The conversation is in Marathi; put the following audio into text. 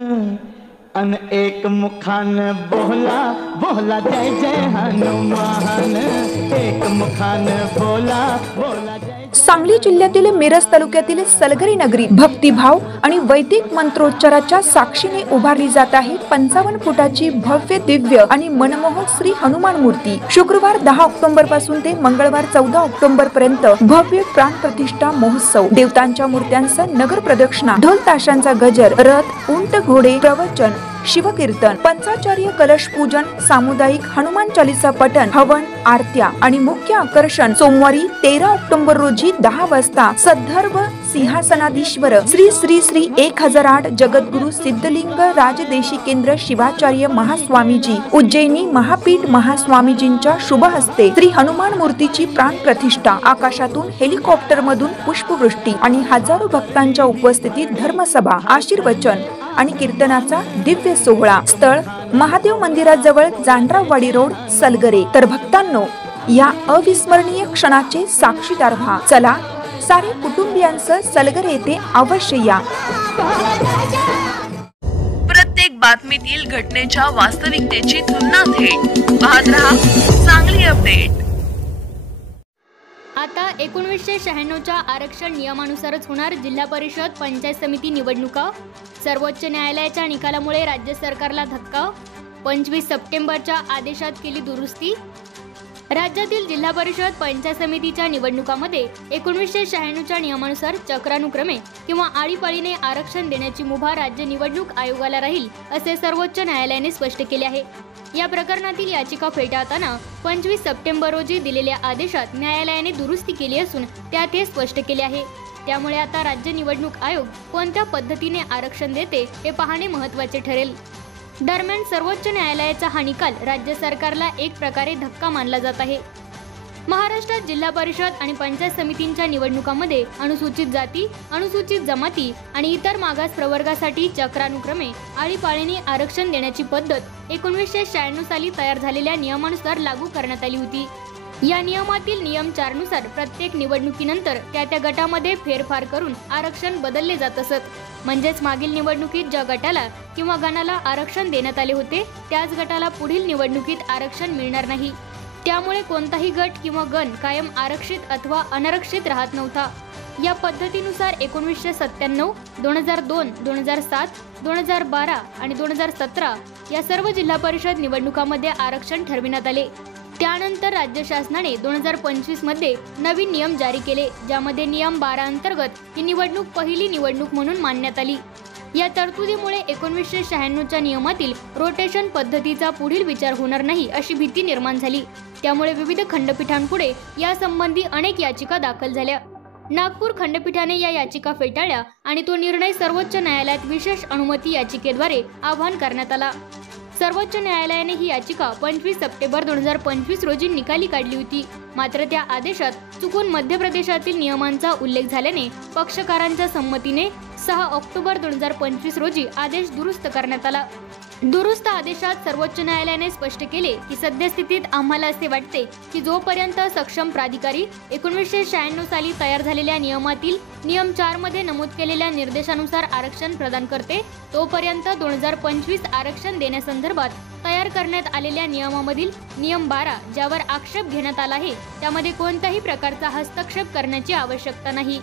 अन एक मुखान बोला बोला जय जय हनुमान, एक मुखान बोला बोला जय। सांगली जिल्ह्यातील मिरज तालुक्यातील सलगरी नगरीत भक्तिभाव आणि वैदिक मंत्रोच्चाराच्या साक्षीने उभारली जात आहे 55 फुटाची भव्य दिव्य आणि मनमोहक श्री हनुमान मूर्ती। शुक्रवार 10 ऑक्टोबर पासून ते मंगळवार 14 ऑक्टोबर पर्यंत भव्य प्राण प्रतिष्ठा महोत्सव, देवतांच्या मूर्त्यांचं नगर प्रदक्षिणा, ढोल ताशांचा गजर, रथ, उंट, घोडे, प्रवचन, शिवकीर्तन, पंचाचार्य कलश पूजन, सामुदायिक हनुमान चालीसा पठण, हवन, आरत्या आणि मुख्य आकर्षण सोमवारी 13 ऑक्टोबर रोजी 10 वाजता सद्धर्व सिंहासनाधीश्वर श्री श्री श्री 1008 जगद्गुरु सिद्धलिंग राजदेशी केंद्र शिवाचार्य महास्वामीजी उज्जैनी महापीठ महास्वामीजींच्या शुभ हस्ते श्री हनुमान मूर्तीची प्राण प्रतिष्ठा, आकाशातून हेलिकॉप्टर मधून पुष्पवृष्टी आणि हजारो भक्तांच्या उपस्थितीत धर्मसभा, आशीर्वचन आणि कीर्तनाचा दिव्य सोहळा। स्थळ महादेव मंदिराजवळ जांडरावाडी रोड, सलगरे। तर भक्तांनो, या अविस्मरणीय क्षणाचे साक्षीदार व्हा। चला सारे कुटुंबियांसह सलगरे येथे अवश्य या। प्रत्येक बातमीतील घटनेच्या वास्तविकतेची तुलना थेट पाहत रहा सांगली अपडेट। आता 1996च्या आरक्षण नियमानुसारच होणार जिल्हा परिषद पंचायत समिती निवडणुका। सर्वोच्च न्यायालयाच्या निकालामुळे राज्य सरकारला धक्का। 25 सप्टेंबरच्या आदेशात केली दुरुस्ती। राज्यातील जिल्हा परिषद पंचायत समितीच्या निवडणुकांमध्ये 1996च्या नियमानुसार चक्रानुक्रमे किंवा आळीपाळीने आरक्षण देण्याची मुभा राज्य निवडणूक आयोगाला राहील, असे सर्वोच्च न्यायालयाने स्पष्ट केले आहे। या प्रकरणातील याचिका फेटाळताना 25 सप्टेंबर रोजी दिलेल्या आदेशात न्यायालयाने दुरुस्ती केली असून त्यात हे स्पष्ट केले आहे। त्यामुळे आता राज्य निवडणूक आयोग कोणत्या पद्धतीने आरक्षण देते हे पाहणे महत्त्वाचे ठरेल। दरम्यान सर्वोच्च न्यायालयाचा हा निकाल राज्य सरकारला एक प्रकारे धक्का मानला जात आहे। महाराष्ट्रात जिल्हा परिषद आणि पंचायत समितींच्या निवडणुकांमध्ये अनुसूचित जाती, अनुसूचित जमाती आणि इतर मागास प्रवर्गासाठी चक्रानुक्रमे आळीपाळीने आरक्षण देण्याची पद्धत 1996 साली तयार झालेल्या नियमानुसार लागू करण्यात आली होती। या नियमातील नियम 4 नुसार प्रत्येक निवडणुकीनंतर त्या गटामध्ये फेरफार करून आरक्षण बदलले जात असत। म्हणजेच मागील निवडणुकीत ज्या गटाला किंवा गणाला आरक्षण देण्यात आले होते त्याच गटाला पुढील निवडणुकीत आरक्षण मिळणार नाही। त्यामुळे कोणताही गट किंवा गण कायम आरक्षित अथवा अनारक्षित राहत नव्हता। या पद्धतीनुसार 1997, 2002, 2007, 2012 आणि 2017 या सर्व जिल्हा परिषद निवडणुकांमध्ये आरक्षण ठरविण्यात आले। त्यानंतर राज्य शासनाने 2025 मध्ये नवीन नियम जारी केले, ज्यामध्ये नियम 12 अंतर्गत ही निवडणूक पहिली निवडणूक म्हणून मानण्यात आली। या तरतुदीमुळे 1996च्या नियमातील रोटेशन पद्धतीचा पुढील विचार होणार नाही अशी भीती निर्माण झाली। त्यामुळे विविध खंडपीठांपुढे यासंबंधी अनेक याचिका दाखल झाल्या। नागपूर खंडपीठाने या याचिका फेटाळल्या आणि तो निर्णय सर्वोच्च न्यायालयात विशेष अनुमती याचिकेद्वारे आवाहन करण्यात आला। सर्वोच्च न्यायालयाने ही याचिका 25 सप्टेंबर 2025 रोजी निकाली काढली होती। मात्र त्या आदेशात चुकून मध्य प्रदेशातील नियमांचा उल्लेख झाल्याने पक्षकारांच्या संमतीने 6 ऑक्टोबर 2025 रोजी आदेश दुरुस्त करण्यात आला। दुरुस्त आदेशात सर्वोच्च न्यायालयाने स्पष्ट केले की सद्यस्थितीत आम्हाला असे वाटते की जोपर्यंत सक्षम प्राधिकारी 1996 साली तयार झालेल्या नियमातील नियम 4 मध्ये नमूद केलेल्या निर्देशानुसार आरक्षण प्रदान करते, तोपर्यंत 2025 आरक्षण देण्यासंदर्भात तयार करण्यात आलेल्या नियमामधील नियम 12 ज्यावर आक्षेप घेण्यात आला आहे त्यामध्ये कोणत्याही प्रकारचा हस्तक्षेप करण्याची आवश्यकता नाही।